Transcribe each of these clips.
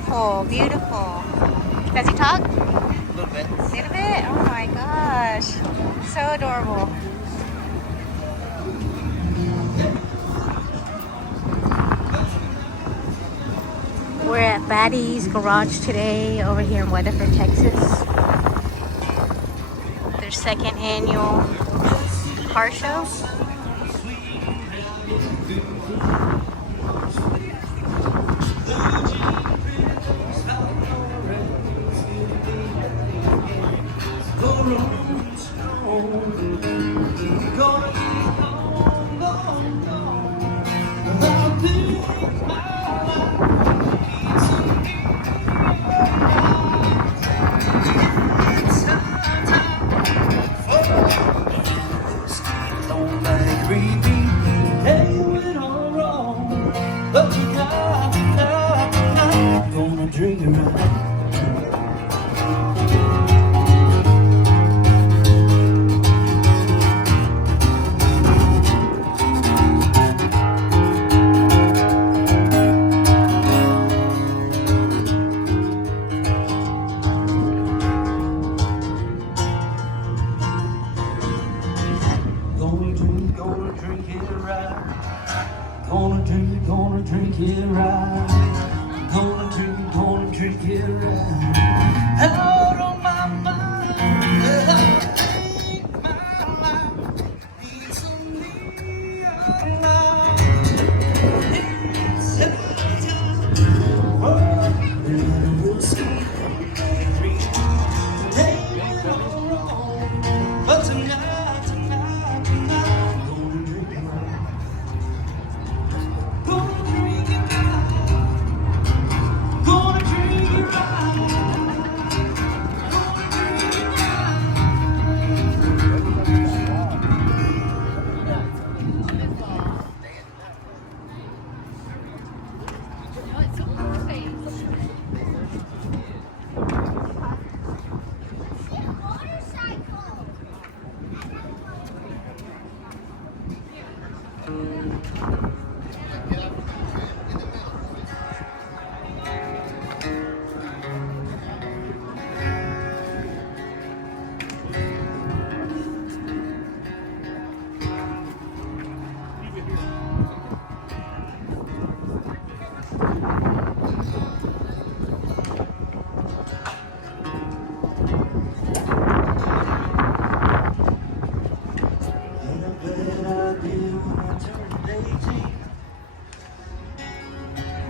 beautiful, beautiful. Does he talk? A little bit. A little bit? Oh my gosh. So adorable. We're at Baddys Garage today over here in Weatherford, Texas. Their second annual car show. Gonna drink it right. Gonna drink it right. Out on my mind, I think my life needs some neon light. It's time, and we'll see every day went all wrong, but tonight, gonna drink it right.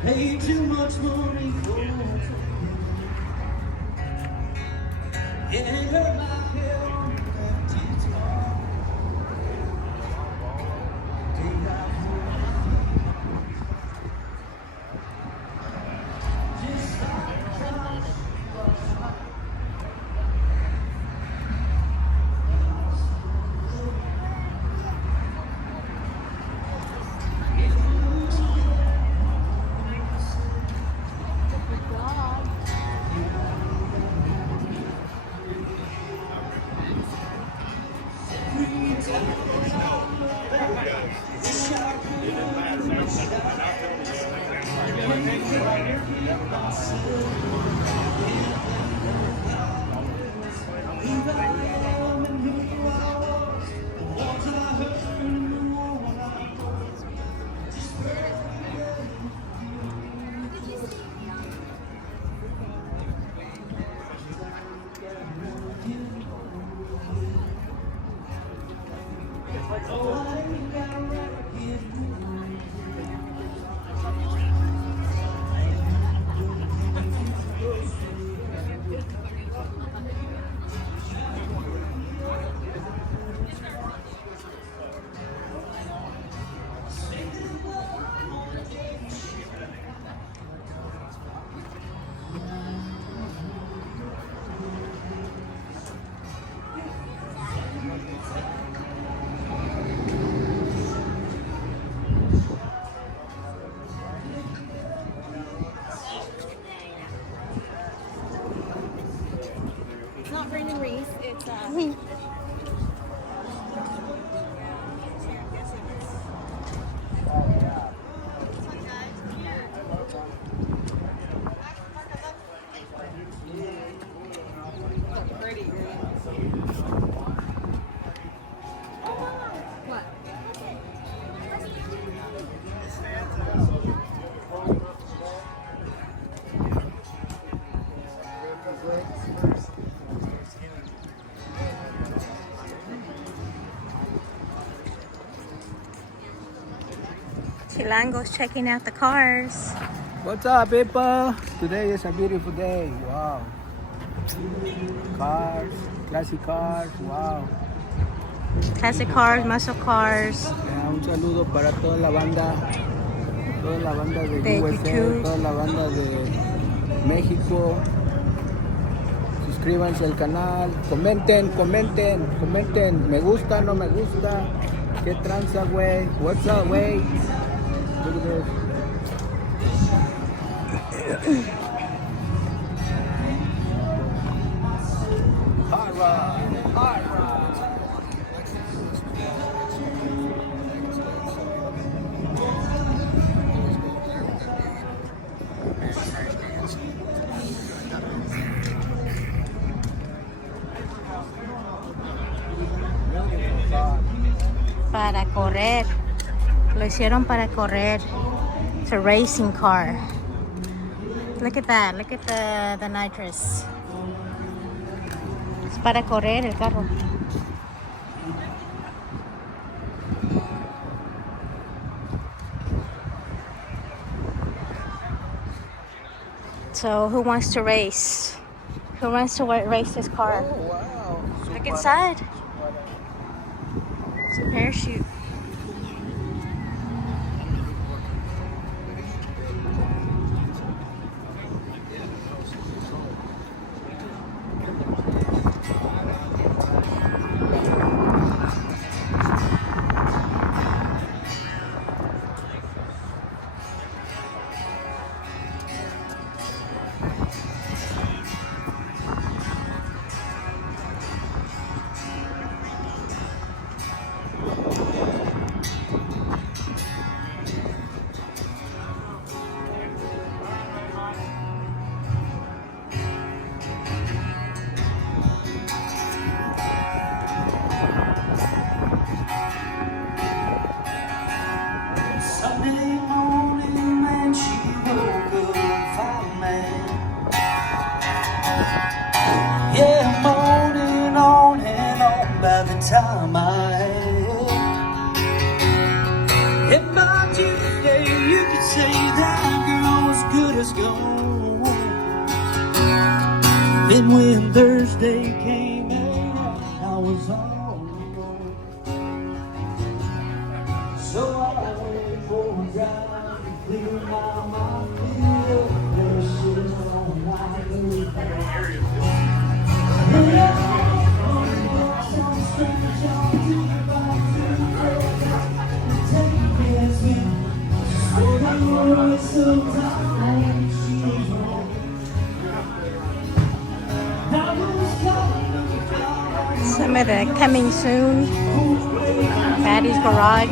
Paid too much money for it. It hurt my head that it's hard. Day just like Josh. Chilango's checking out the cars. What's up, people? Today is a beautiful day. Wow. Cars, classic cars. Wow. Classic cars, muscle cars. Un saludo para toda la banda de De USA, YouTube. toda la banda de México. Suscríbanse al canal, comenten. Me gusta, no me gusta. ¿Qué tranza, güey? What's up, güey? Look at this. Hot rod. Para correr. Lo hicieron para correr. It's a racing car. Look at that. Look at the nitrous. Es para correr el carro. So who wants to race? Who wants to race this car? Oh, wow. Look inside. It's a parachute. Sunday morning and she woke up fine. Yeah, moaning on and on by the time I had. And by Tuesday you could say that girl was good as gold. Then when Thursday came in, I was all alone. So I went for a drive to clear my mind. There's shit on my new back. Some of the coming soon. Baddys Garage.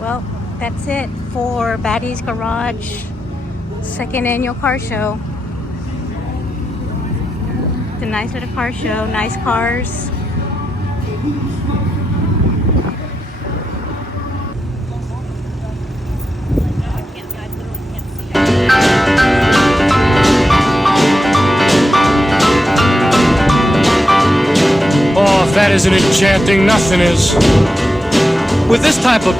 Well, that's it for Baddys Garage second annual car show. It's a nice little car show, nice cars. Oh, if that isn't enchanting, nothing is. With this type of